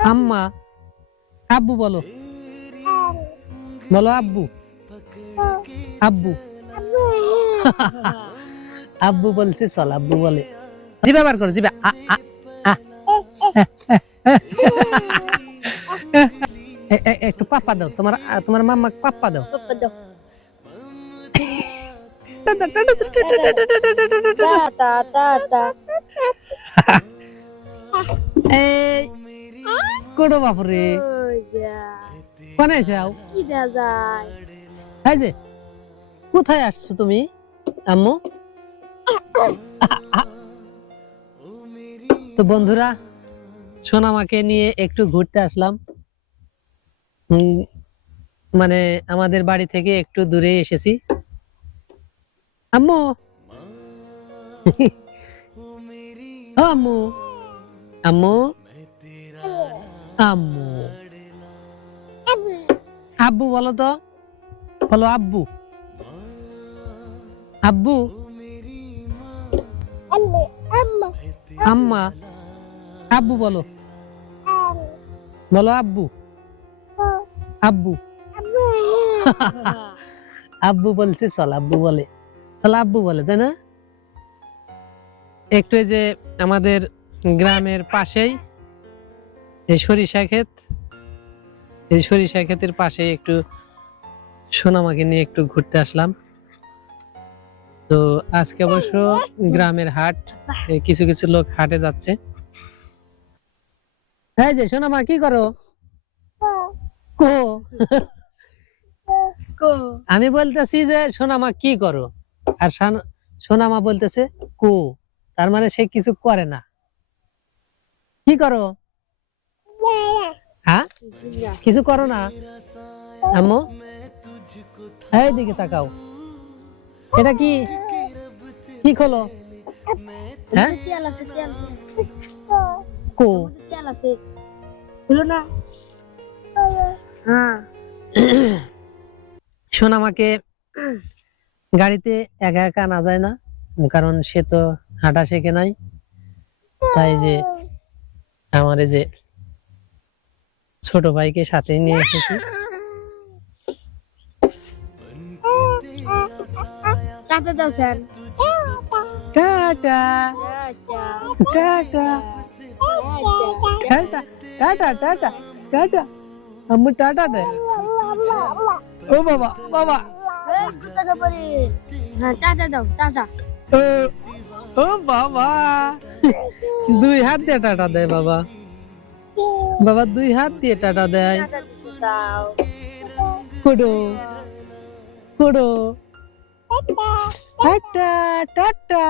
আম্মা আব্বু বলো বলো আব্বু আব্বু আব্বু বলছে চল আব্বু বলে জিবা বার করো জিবা একটু পাপ্পা দাও তোমার তোমার মাম্মা পাপ্পা দাও এই কোডো বাপরে কোনে যাও এই যে কোথায় আসছো তুমি আম্মু তো বন্ধুরা সোনামাকে নিয়ে একটু ঘুরতে আসলাম মানে আমাদের বাড়ি থেকে একটু দূরে এসেছি আম্মু আম্মু আম্মু আম্মু আব্বু বলো তো বলো আব্বু আব্বু আম্মা আব্বু বলো বলো আব্বু আব্বু আব্বু বলছে চল আব্বু বলে চল আব্বু বলে তাই না একটু এই যে আমাদের গ্রামের পাশেই এই সরিষা ক্ষেত এই সরিষা ক্ষেতের পাশে একটু সোনামাকে নিয়ে একটু ঘুরতে আসলাম তো আজকে অবশ্য গ্রামের হাট কিছু কিছু লোক হাটে যাচ্ছে এই যে সোনামা কি করো কো আমি বলতেছি যে সোনামা কি করো আর সোনামা বলতেছে কো তার মানে সে কিছু করে না কি করো হ্যাঁ কিছু করো না আম্মু এই দিকে তাকাও এটা কি কি খোলো হ্যাঁ কো সোনামাকে গাড়িতে একা একা আনা যায় না কারণ সে তো হাঁটা শেখে নাই তাই যে আমার এই যে ছোট ভাইকে সাথে নিয়ে এসেছি টাটা দাও sir tata tata tata tata tata tata আম্মু টাটা দে ও বাবা বাবা টাটা দাও টাটা ও ও বাবা দুই হাত দিয়ে টাটা দেয় বাবা বাবা দুই হাত দিয়ে টাটা দেয় কুডো কুডো টাটা টাটা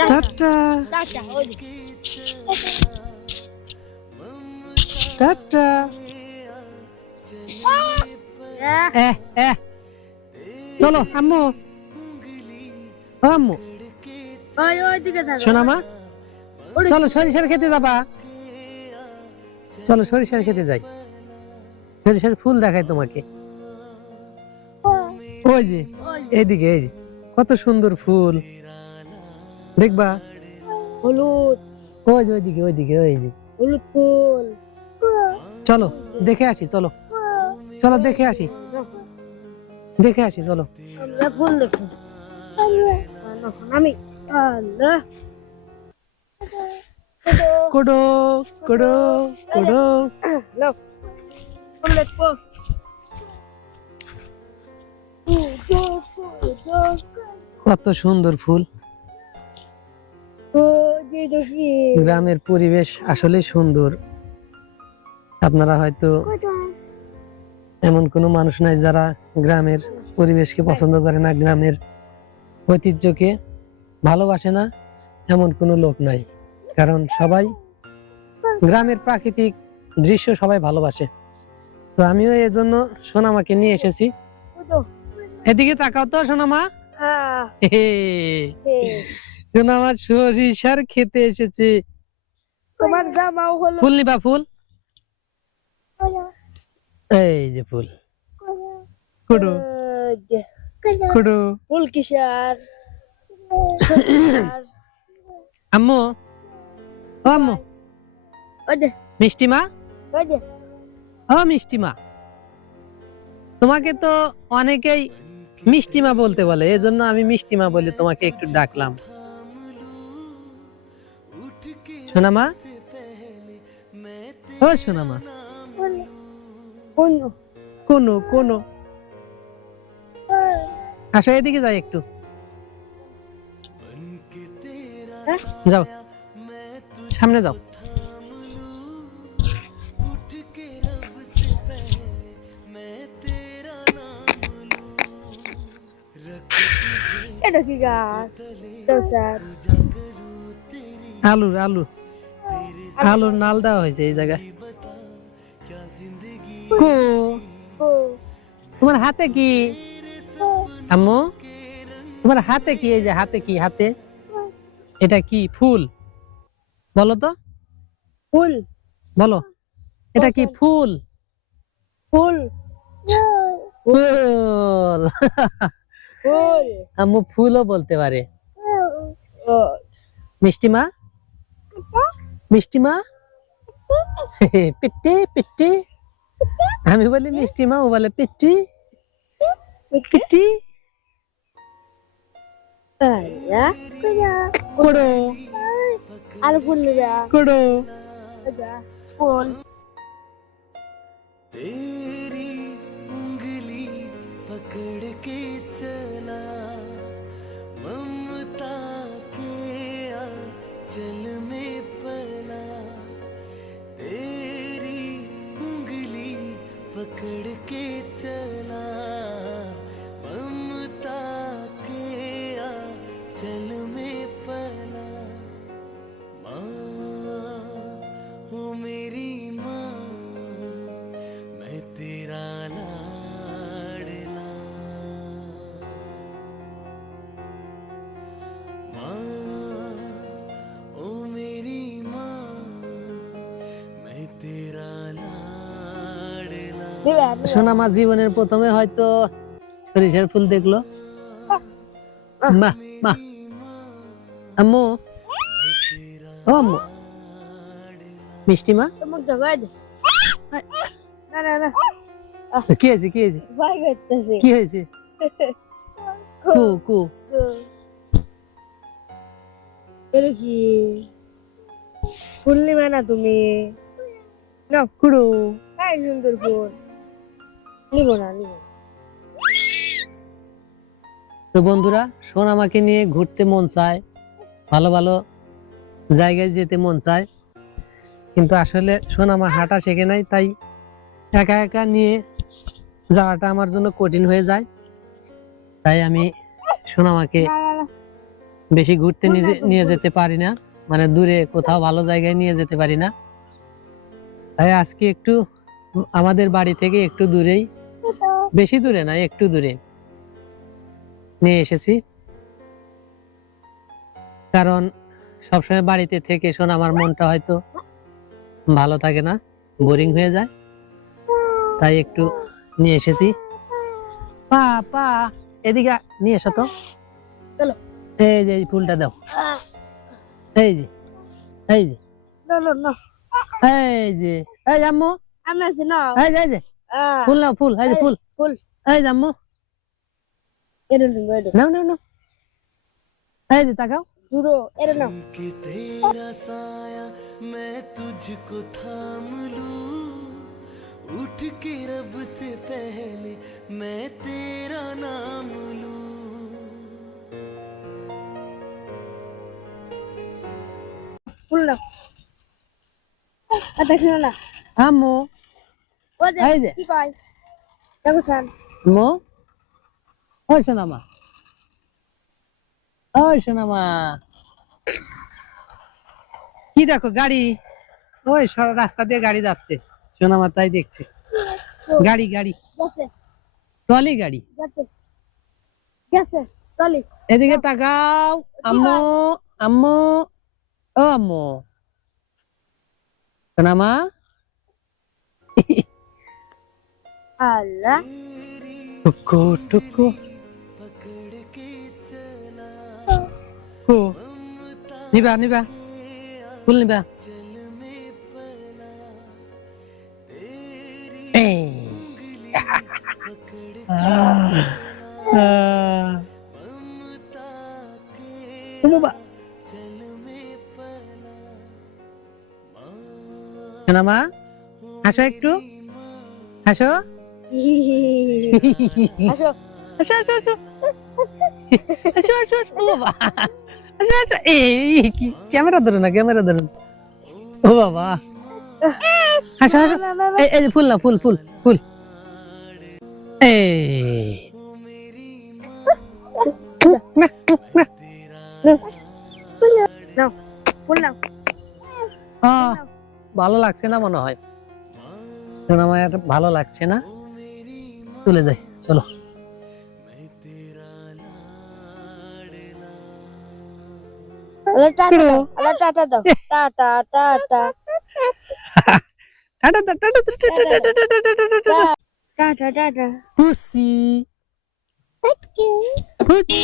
টাটা টাটা চলো আম্মু ও আম্মু সোনামা চলো সরিষার খেতে যাবা চলো সরিষার খেতে যাই সরিষার ফুল দেখাই তোমাকে ওই যে এইদিকে এই যে কত সুন্দর ফুল দেখবা হলুদ ওই যে ওইদিকে ওইদিকে ওই যে হলুদ ফুল চলো দেখে আসি চলো চলো দেখে আসি দেখে আসি চলো আমরা ফুল দেখি আমি আল্লাহ কোডো কোডো কোডো নাও ফুল দেখো কত সুন্দর ফুল গ্রামের পরিবেশ আসলে সুন্দর আপনারা হয়তো এমন কোনো মানুষ নাই যারা গ্রামের পরিবেশকে পছন্দ করে না গ্রামের ঐতিহ্যকে ভালোবাসে না এমন কোনো লোক নাই কারণ সবাই গ্রামের প্রাকৃতিক দৃশ্য সবাই ভালোবাসে তো আমিও এর জন্য সোনামাকে নিয়ে এসেছি এদিকে তাকাও তো সোনামা সোনামা সরিষার খেতে এসেছে তোমার জামাও হলো ফুল নিবা ফুল এই যে ফুল কুডু কুডু ফুল কিশার আম্মু ও আম্মু ওই যে মিষ্টি মা, ওই যে ও মিষ্টি মা, তোমাকে তো অনেকেই মিষ্টি মা বলতে বলে, এজন্য আমি মিষ্টি মা বলে তোমাকে একটু ডাকলাম। সোনা মা, ও সোনা মা, কোন কোনো কোনো আসো এদিকে যাই একটু, যাও সামনে যাও। এটা কি গাছ? তো স্যার আলুর আলু আলুর নাল দেওয়া হয়েছে এই জায়গায়। কো, ও তোমার হাতে কি আম্মু? তোমার হাতে কি? এই যে হাতে কি? হাতে এটা কি? ফুল? বলো তো, ফুল বলো এটা কি? ফুল? ফুল ফুল ফুল আম্মু ফুলও বলতে পারে। ও মিষ্টি মা, মিষ্টি মা, পিট্টি পিট্টি, আমি বলি মিষ্টি মা, ও বলে পিট্টি পিট্টি। আয়া কোড়ো আর ফুল নেবা কোড়ো। আচ্ছা ফুল तेरी उंगली पकड़ के चला ममता के आंचल में पला तेरी उंगली पकड़ के चला ममता के आंचल में पला माँ हो मेरी माँ मैं तेरा लाडला माँ ओ मेरी माँ मैं तेरा लाडला নেবা সোনা মা জীবনের প্রথমে হয়তো সরিষার ফুল দেখলো। মা মা, আম্মু, ও আম্মু, মিষ্টি মা, তোমাক দাবাই দে না না না কি হয়েছে? কি হয়েছে? ভয় করতেছে কি হয়েছে? কু কু এটা কি ফুল নিবে না তুমি? নাও কুড়ো। হ্যাঁ সুন্দর ফুল নিব না নিব না। তো বন্ধুরা, সোনামাকে নিয়ে ঘুরতে মন চায়, ভালো ভালো জায়গায় যেতে মন চায়, কিন্তু আসলে সোনামা হাঁটা শেখে নাই, তাই একা একা নিয়ে যাওয়াটা আমার জন্য কঠিন হয়ে যায়। তাই আমি সোনামাকে না না না বেশি ঘুরতে নিয়ে যেতে পারি না, মানে দূরে কোথাও ভালো জায়গায় নিয়ে যেতে পারি না। তাই আজকে একটু আমাদের বাড়ি থেকে একটু দূরেই, বেশি দূরে না, একটু দূরে নিয়ে এসেছি। কারণ সবসময় বাড়িতে থেকে শোনা আমার মনটা হয়তো ভালো থাকে না, বোরিং হয়ে যায়, তাই একটু নিয়ে এসেছি। পা পা এদিকে নিয়ে এসো তো। চলো এই যে এই ফুলটা দাও, এই যে এই যে না না না এই যে, এই আম্মু, আমি আছি না এই যে এই যে ফুল নাও, ফুল, এই যে ফুল, ফুল এই যে আম্মু, এটা নিব এটা নাও নাও নাও, এই যে তাকাও। দূরো এটা নাও कि तेरा साया मैं तुझको थाम लूं उठ के रब से पहले मैं तेरा नाम लूं ফুল নাও দেখো না আম্মু, ও যে এই যে কি কয় দেখো সান আম্মু, ওই সোনামা, ওই সোনামা, কি দেখো? গাড়ি, ওই রাস্তা দিয়ে গাড়ি যাচ্ছে, সোনামা তাই দেখছে। গাড়ি গাড়ি গেছে ট্রলি গাড়ি। গেছে গেছে চলি এদিকে তাকাও আম্মু, আম্মু, ও আম্মু, সোনামা, আল্লাহ টুকু টুকু पकड़ के चला কু, নিবা নিবা ফুল নিবা। चल में पला সোনা মা হাসো একটু, হাসো। আসো আসো আসো আসো আসো আসো আসো। ও বাবা, আসো আসো। এই কি ক্যামেরা ধরো না, ক্যামেরা ধরো না। ও বাবা, হাসো হাসো। এই যে ফুল না, ফুল ফুল ফুল। এই নাও ফুল নাও। ভালো লাগছে না মনে হয়, সোনা মায়ের ভালো লাগছে না, চলে যাই চলো। টাটা দাও, টাটা দাও, টাটা টাটা টাটা দাও, টাটা দাও, টাটা দাও, টাটা দাও, টাটা দাও, টাটা দাও। Tata tata. Pussy pussy.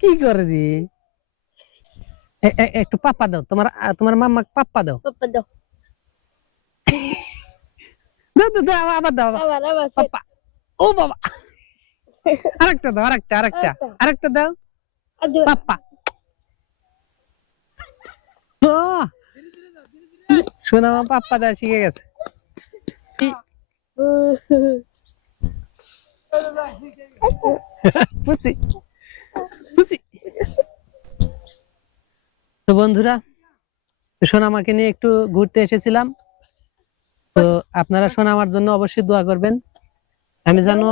কি করে রে? একটু পাপ্পা দাও, তোমার মাম্মা পাপ্পা দাও। পাপা দাও, দাও দাও দাও, আবার দাও আবার। আবার আবার পাপ্পা। ও বাবা, আরেকটা দাও, আরেকটা আরেকটা আরেকটা দাও। পাপ্পা। ও সোনা মা পাপ্পা দেওয়া শিখে গেছে। পুসি পুসি। তো বন্ধুরা, সোনামাকে নিয়ে একটু ঘুরতে এসেছিলাম, তো আপনারা সোনামার জন্য অবশ্যই দোয়া করবেন। আমি যেন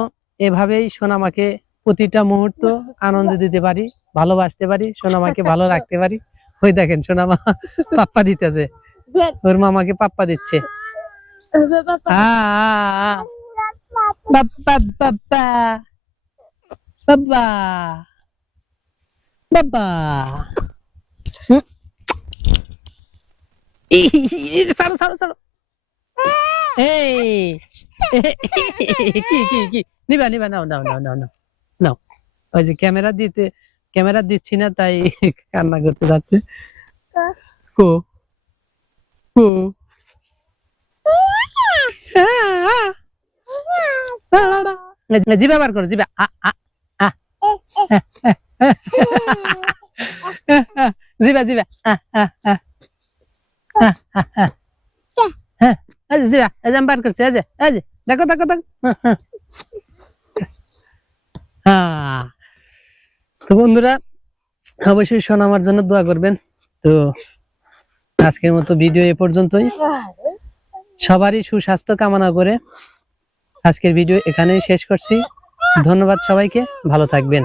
এভাবেই সোনামাকে প্রতিটা মুহূর্ত আনন্দ দিতে পারি, ভালোবাসতে পারি, সোনামাকে ভালো রাখতে পারি। ওই দেখেন সোনামা পাপ্পা দিতেছে, ওর মামাকে পাপ্পা দিচ্ছে। বাবা বাবা বাবা বাবা। ছাড়ো ছাড়ো ছাড়ো। এই কি কি কি নিবা নিবা, নাও নাও নাও নাও নাও নাও। ওই যে ক্যামেরা দিচ্ছি না, তাই কান্না করতে যাচ্ছে। কো কো জিবা বার করো, জিবা। জিবা জিবা। জিবা আমি বার করছি, দেখো দেখো দেখো। তো বন্ধুরা, অবশ্যই সোনামার জন্য দোয়া করবেন। তো আজকের মতো ভিডিও এ পর্যন্তই। সবারই সুস্বাস্থ্য কামনা করে আজকের ভিডিও এখানেই শেষ করছি। ধন্যবাদ সবাইকে, ভালো থাকবেন।